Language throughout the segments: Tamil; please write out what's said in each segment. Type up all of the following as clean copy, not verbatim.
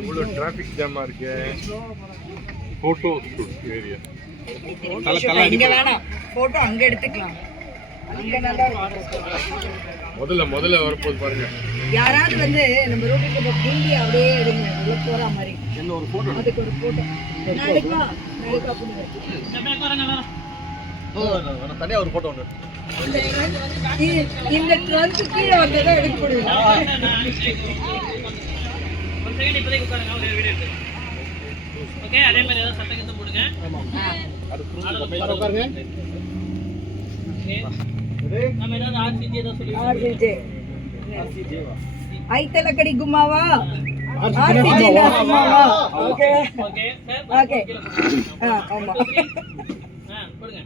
இவ்வளோ டிராஃபிக் ஜாமா இருக்கு. போட்டோ ஷூட் ஏரியா இங்க வேணாம், போட்டோ அங்க எடுத்துக்கலாம். அங்க நல்லா முதல்ல வரப்போது பாருங்க. யாராவது வந்து நம்ம ரோட்டுக்கு பூண்டி அப்படியே எடுங்க, உள்ள போற மாதிரி. என்ன ஒரு போட்டோ, அதுக்கு ஒரு போட்டோ நாளைக்கா பண்ணுங்க. தனியா ஒரு போட்டோ ஒன்று. இந்த ட்ரங்க் கீழே வந்ததை எடுக்க முடியும். ஓகே, அதே மாதிரி ஏதாவது சத்தம் போடுங்க. நம்ம ஏதாவது ஆர்சிஜி ஏதாவது சொல்லுங்க. ஐத்தலக்கடி கும்மாவா, ஆர்சிஜி கும்மாவா. Okay okay okay. ஆமா போடுங்க.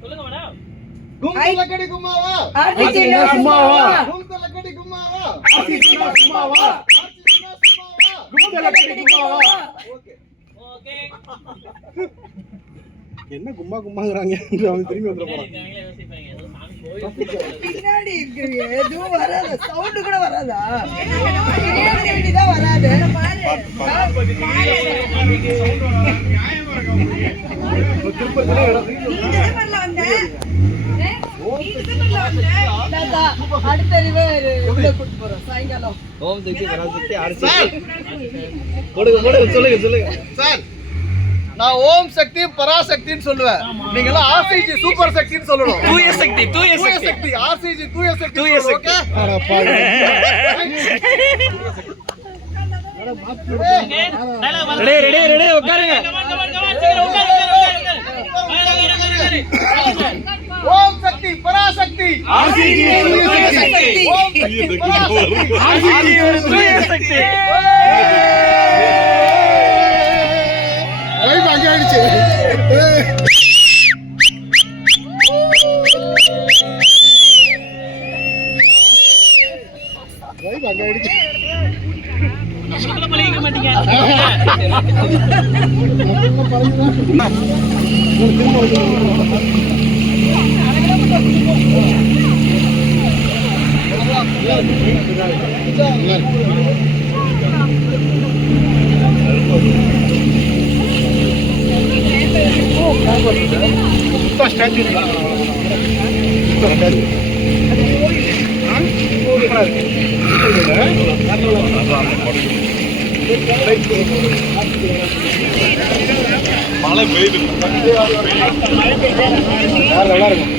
சொல்லுங்க மேடம். கும்தலக்கடி கும்மாவா, ஆர்சிஜி கும்மாவா, கும்தலக்கடி கும்மாவா, ஆர்சிஜி கும்மாவா, கும்தலக்கடி கும்மாவா. Okay okay. என்ன கும்மா கும்மாங்கறாங்க, அவங்க திரும்பி வந்துற போறாங்க. நீங்களே யோசிப்பீங்க, ஏதோ சாமி கோயில் பின்னாடி இருக்கு, எதுவும் வராது, சவுண்ட் கூட வராதா? பின்னாடி தான் வராது. அடுத்த ரிவர் உள்ள கூட்டு போறோம் சாயங்காலம். ஓம் சக்தி பராசக்தி ஆர்சிஜி போடுங்க சொல்லுங்க சார். நான் ஓம் சக்தி பராசக்தின்னு சொல்லுவேன், நீங்க எல்லாம் ஆர்சிஜி சூப்பர் சக்தின்னு சொல்லணும். தூய சக்தி ஆர்சிஜி தூய சக்தி. ஓகே, ரெடி உட்காருங்க. ஓம் சக்தி பராசக்தி ஆர்சிஜி தூய சக்தி. ஓம் சக்தி பராசக்தி ஆர்சிஜி தூய சக்தி. வைப் அங்க ஆயிடுச்சு. வைப் அங்க ஆயிடுச்சு. பழகிக்க மாட்டீங்க. மழை பெய்யுது. நல்லா இருக்கும்.